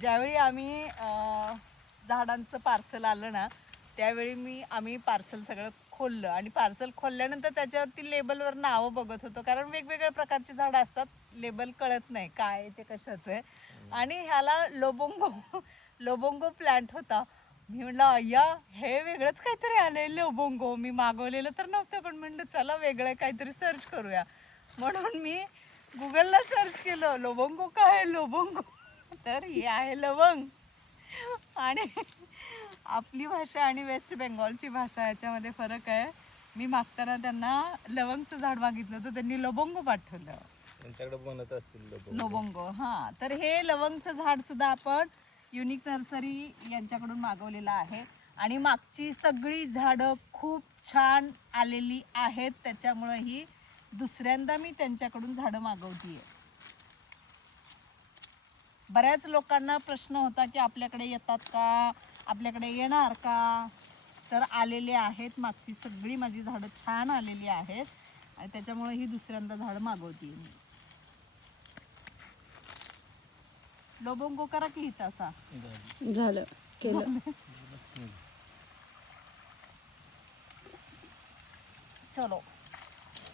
ज्यावेळी आम्ही झाडांचं पार्सल आलं ना, त्यावेळी आम्ही पार्सल सगळं खोललं आणि पार्सल खोलल्यानंतर त्याच्यावरती लेबलवर नावं बघत होतो, कारण वेगवेगळ्या प्रकारची झाडं असतात, लेबल कळत नाही काय ते कशाचं आहे. आणि ह्याला लोबोंगो प्लांट होता. मी म्हटलं अय्या हे वेगळंच काहीतरी आलंय लोबोंगो, मी मागवलेलं तर नव्हतं, पण म्हणलं चला वेगळं काहीतरी सर्च करूया, म्हणून मी गुगलला सर्च केलं लोबोंगो काय आहे लोबोंगो. तर हे आहे लवंग. आणि आपली भाषा आणि वेस्ट बेंगॉलची भाषा याच्यामध्ये फरक आहे. मी मागताना त्यांना लवंगचं झाड मागितलं तर त्यांनी लवंगो पाठवलं. त्यांच्याकडे बनत असतील लवंगो. हा, तर हे लवंगचं झाड सुद्धा आपण युनिक नर्सरी यांच्याकडून मागवलेलं आहे आणि मागची सगळी झाडं खूप छान आलेली आहेत. त्याच्यामुळे ही दुसऱ्यांदा मी त्यांच्याकडून झाडं मागवतीये. बऱ्याच लोकांना प्रश्न होता की आपल्याकडे येतात का, आपल्याकडे येणार का, तर आलेले आहेत. मागची सगळी माझी झाडं छान आलेली आहेत आणि त्याच्यामुळे ही दुसऱ्यांदा झाडं मागवतीये मी. लोबोंगो करा की इथं असा झालं केलं. चलो.